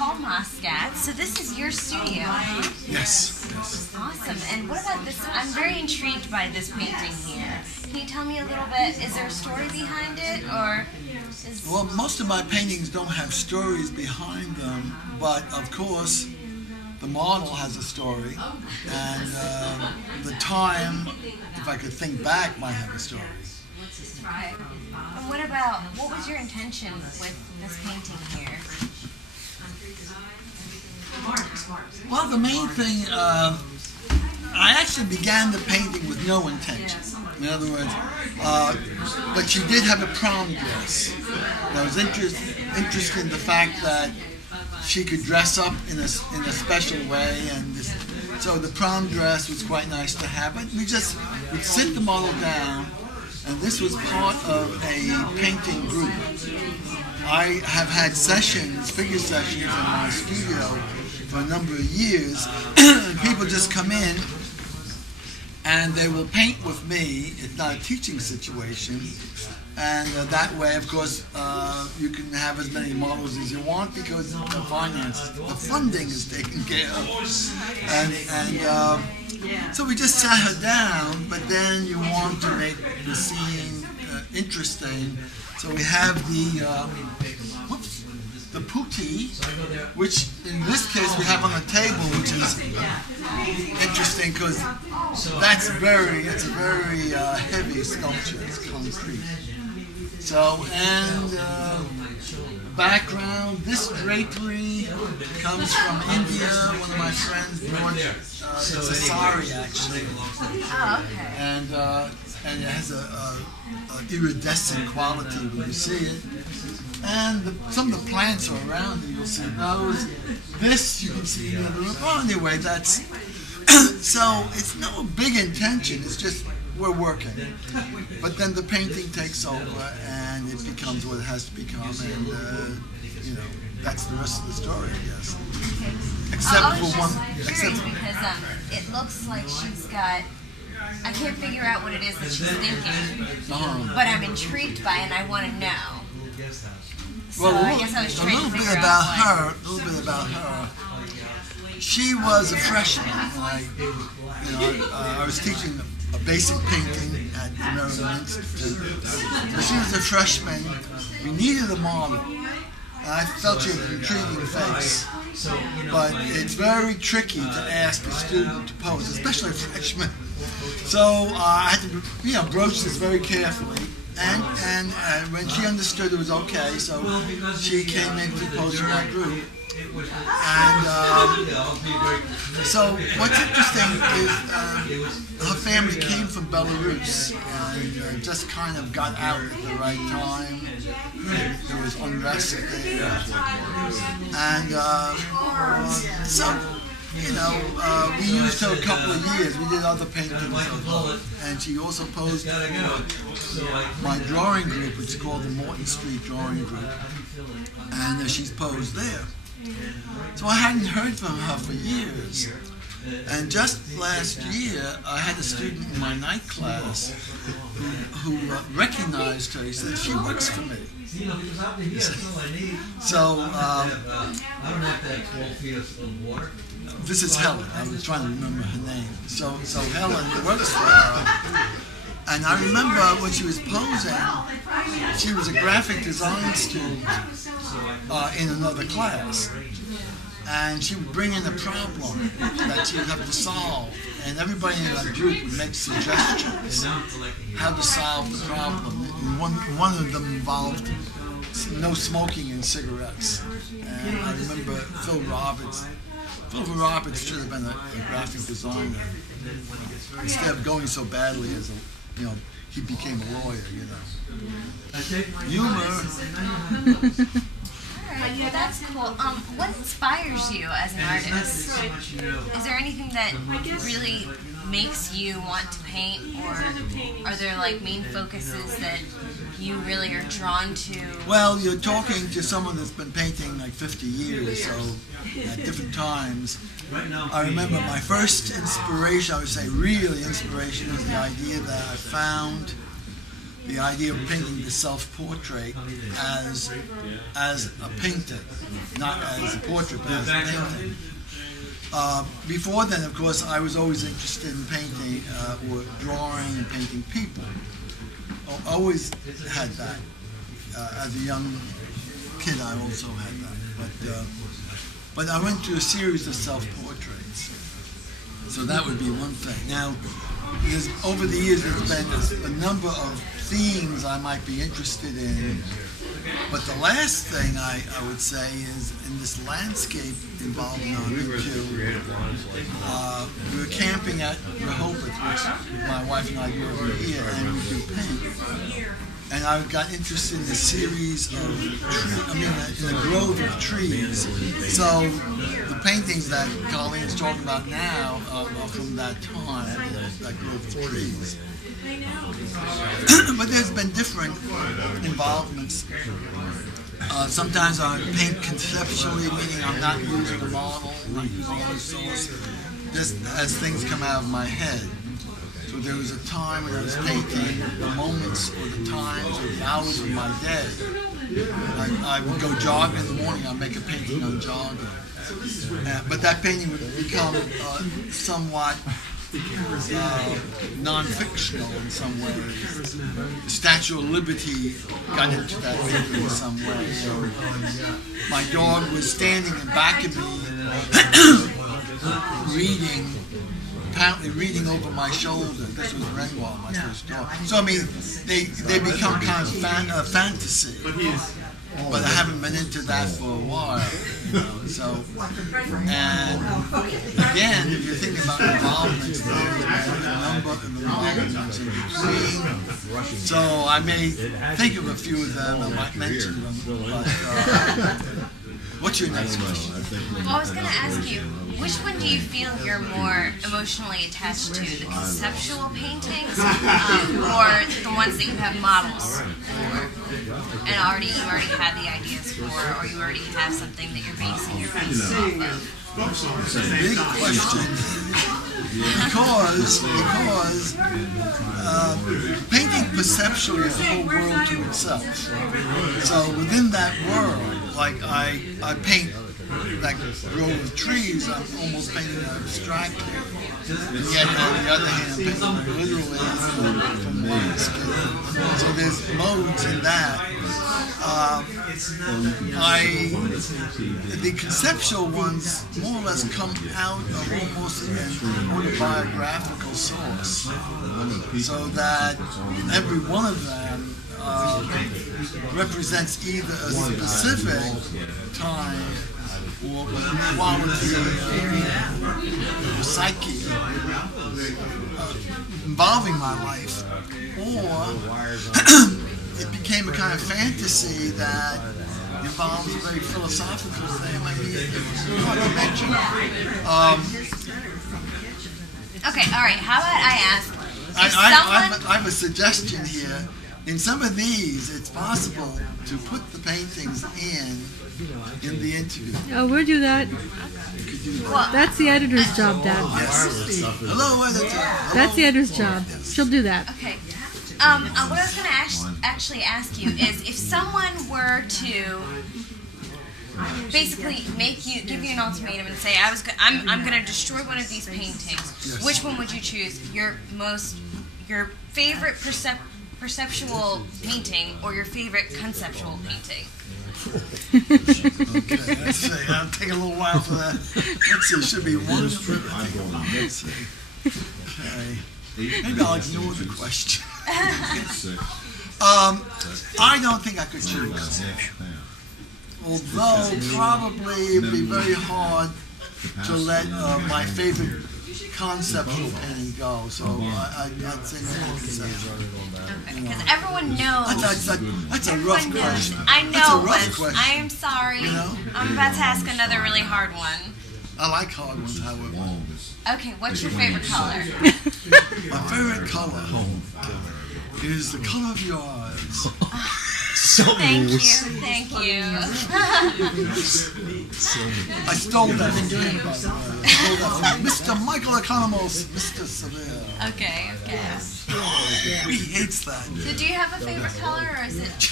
called Moscatt. So this is your studio, huh? Yes. Yes. Awesome. And what about this? I'm very intrigued by this painting here. Can you tell me a little bit? Is there a story behind it, or? Well, most of my paintings don't have stories behind them, but of course, the model has a story, and the time, if I could think back, might have a story. Right. And what was your intention with this painting here? Well, the main thing, I actually began the painting with no intention. In other words, but she did have a prom dress. I was interested in the fact that she could dress up in a special way, and so the prom dress was quite nice to have. But we'd sit the model down, and this was part of a painting group. I have had figure sessions in my studio for a number of years, and people just come in and they will paint with me. It's not a teaching situation, and that way, of course, you can have as many models as you want because the funding is taken care of. So we just sat her down, but then you want to make the scene interesting. So we have the putti, which in this case we have on the table, which is interesting because it's a very heavy sculpture. It's concrete. So, and background, this drapery comes from India. One of my friends brought it's a sari actually. Oh, okay. And it has a iridescent quality when you see it. And some of the plants are around you. You'll see those. This you can see in the other room. Well, anyway, that's so it's no big intention. It's just we're working. But then the painting takes over, and it becomes what it has to become, and that's the rest of the story, I guess. Except for one. Because it looks like she's got. I can't figure out what it is that she's thinking, but I'm intrigued by it, and I want to know. So well, I guess I was trying a little bit about her. She was a freshman. I was teaching a basic painting at the Maryland Institute. So she was a freshman. We needed a model. And I felt she had an intriguing face. But it's very tricky to ask a student to pose, especially a freshman. So I had to, broach this very carefully. And when she understood it was okay, so she came in to pose in our group. And so what's interesting is her family came from Belarus and just kind of got out at the right time. There was unrest there. And so, we used her a couple of years. We did other paintings of her. And she also posed for my drawing group, which is called the Morton Street Drawing Group. And she's posed there. So I hadn't heard from her for years. And just last year, I had a student in my night class who recognized her. He said, "She works for me." So, this is Helen. I was trying to remember her name. So Helen works for her. And I remember when she was posing, she was a graphic design student in another class. And she would bring in a problem that she would have to solve. And everybody in that group would make suggestions how to solve the problem. And one of them involved no smoking and cigarettes. And I remember Phil Roberts should have been a graphic designer. Instead of going so badly as he became a lawyer, Humor. Alright, well that's cool. What inspires you as an artist? Is there anything that really makes you want to paint, or are there main focuses that you really are drawn to? Well, you're talking to someone that's been painting 50 years, so at different times. I remember my first inspiration, I would say really inspiration, was the idea that I found the idea of painting the self-portrait as a painting, not as a portrait, but as a painting. Before then, of course, I was always interested in painting or drawing and painting people. Always had that. As a young kid, I also had that. But I went through a series of self-portraits. So that would be one thing. Now, over the years, there's been a number of themes I might be interested in. But the last thing I would say is in this landscape involving Route 2, we were camping at Rehoboth, which my wife and I do every year, and we do paint. And I got interested in a series of trees, in a grove of trees. So the paintings that Colleen's talking about now are from that time, that grove of trees. But there's been different involvements. Sometimes I paint conceptually, meaning I'm not using a model, not using any source, just as things come out of my head. So there was a time when I was painting the moments or the times or the hours of my day. I would go jogging in the morning, I'd make a painting on jogging. But that painting would become somewhat non-fictional in some ways. The Statue of Liberty got into that painting in some way. My dog was standing in back of me, apparently reading over my shoulder. This was Renoir, my first dog. So I mean, they become kind of fantasy. But I haven't been into that for a while, So, and again, if you're thinking about involvements, there's a number of involvements in between. So I may think of a few of them. I might mention them. But what's your next question? Well, I was going to ask you, which one do you feel you're more emotionally attached to, the conceptual paintings or the ones that you have models for, and you already had the ideas for, or you already have something that you're basing your painting off of? It's a big question because painting perceptually is a whole world to itself. So within that world, like I paint that grove of trees, I'm almost painting abstractly. And yet, on the other hand, I'm painting literally from Moscatt. So there's modes in that. The conceptual ones more or less come out of almost an autobiographical source. So that every one of them represents either a specific time or quality of psyche involving my life, or it became a kind of fantasy that involves a very philosophical thing. I mean, hard to mention. Okay, all right. How about I ask? I have a suggestion here. In some of these, it's possible to put the paintings in the interview. Oh, we'll do that. That's the editor's job, Dad. Yes. Hello, editor. Hello. That's the editor's job. She'll do that. Okay. What I was going to actually ask you is, if someone were to basically give you an ultimatum and say, I'm going to destroy one of these paintings, yes, which one would you choose? Your favorite perceptual painting or your favorite conceptual painting? Okay, let's see. I'll take a little while for that. Let's see. It should be one. Let's see. Okay. Maybe I'll ignore the question. I don't think I could choose. Although probably it'd be very hard to let my favorite conceptual painting go. So I'd say maybe conceptual. Okay, because everyone knows. That's a rough question. I know, that's a rough question. I am sorry. You know? I'm about to ask another really hard one. I like hard ones, however. Okay, what's your favorite color? My favorite color is the color of your eyes. Thank you. Thank you. I stole that from him, by the way. I stole that from Mr. Michael Economos, Mr. Seville. Okay, okay. He hates that. So do you have a favorite color, or is it?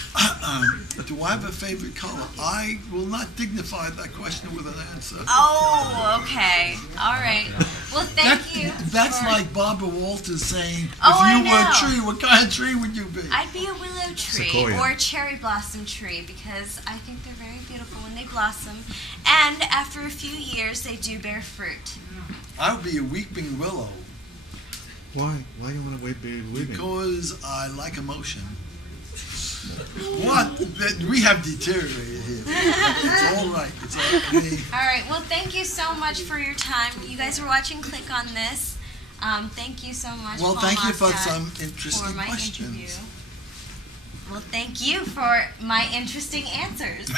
Do I have a favorite color? I will not dignify that question with an answer. Oh, okay. All right. Well, thank you. That's like Barbara Walters saying, Oh, if you I were a know. tree, what kind of tree would you be? I'd be a willow tree Sequoia. or a cherry blossom tree because I think they're very beautiful when they blossom. And after a few years, they do bear fruit. I would be a weeping willow Why? Why do you want to wait be leaving? because I like emotion. What? We have deteriorated here. It's all right. It's okay. All right. Well, thank you so much for your time. You guys are watching Click on This. Thank you so much. Well, Paul thank you for Moscatt, some for interesting my questions. interview. Well, thank you for my interesting answers.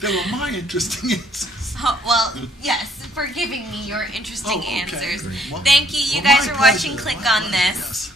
They were my interesting answers. Oh, well, yes, for giving me your interesting Oh, okay. answers. Well, Thank you. You well, guys my are watching pleasure. Click My on pleasure, This. yes.